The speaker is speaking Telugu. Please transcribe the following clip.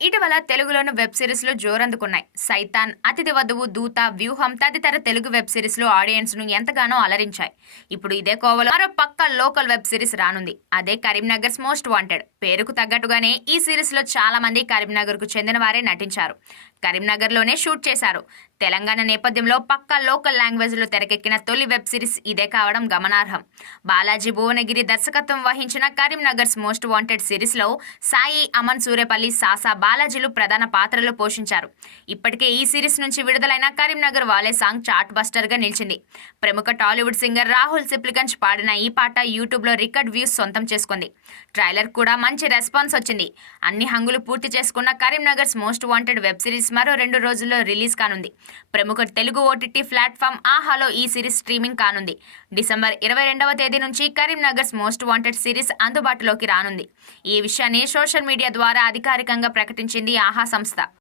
ఇటీవల తెలుగులోని వెబ్ సిరీస్లు జోరందుకున్నాయి. సైతాన్ అతిథి వధువు దూత వ్యూహం తదితర తెలుగు వెబ్ సిరీస్లు ఆడియన్స్ను ఎంతగానో అలరించాయి. ఇప్పుడు ఇదే కోవలో మరో పక్క లోకల్ వెబ్ సిరీస్ రానుంది. అదే కరీంనగర్స్ మోస్ట్ వాంటెడ్. పేరుకు తగ్గట్టుగానే ఈ సిరీస్లో చాలా మంది కరీంనగర్కు చెందిన వారే నటించారు. కరీంనగర్లోనే షూట్ చేశారు. తెలంగాణ నేపథ్యంలో పక్కా లోకల్ లాంగ్వేజ్లో తెరకెక్కిన తొలి వెబ్ సిరీస్ ఇదే కావడం గమనార్హం. బాలాజీ భువనగిరి దర్శకత్వం వహించిన కరీంనగర్స్ మోస్ట్ వాంటెడ్ సిరీస్లో సాయి అమన్ సూర్యపల్లి సాసా బాలాజీలు ప్రధాన పాత్రలు పోషించారు. ఇప్పటికే ఈ సిరీస్ నుంచి విడుదలైన కరీంనగర్ వాలే సాంగ్ చాట్ బస్టర్గా నిలిచింది. ప్రముఖ టాలీవుడ్ సింగర్ రాహుల్ సిప్లిగంజ్ పాడిన ఈ పాట యూట్యూబ్లో రికార్డ్ వ్యూస్ సొంతం చేసుకుంది. ట్రైలర్ కూడా మంచి రెస్పాన్స్ వచ్చింది. అన్ని హంగులు పూర్తి చేసుకున్న Karimnagar's most wanted web series మరో రెండు రోజుల్లో రిలీజ్ కానుంది. ప్రముఖ తెలుగు ఓటీటీ ప్లాట్ఫామ్ ఆహాలో ఈ సిరీస్ స్ట్రీమింగ్ కానుంది. డిసెంబర్ ఇరవై రెండవ తేదీ నుంచి కరీంనగర్స్ మోస్ట్ వాంటెడ్ సిరీస్ అందుబాటులోకి రానుంది. ఈ విషయాన్ని సోషల్ మీడియా ద్వారా అధికారికంగా ప్రకటించింది ఆహా సంస్థ.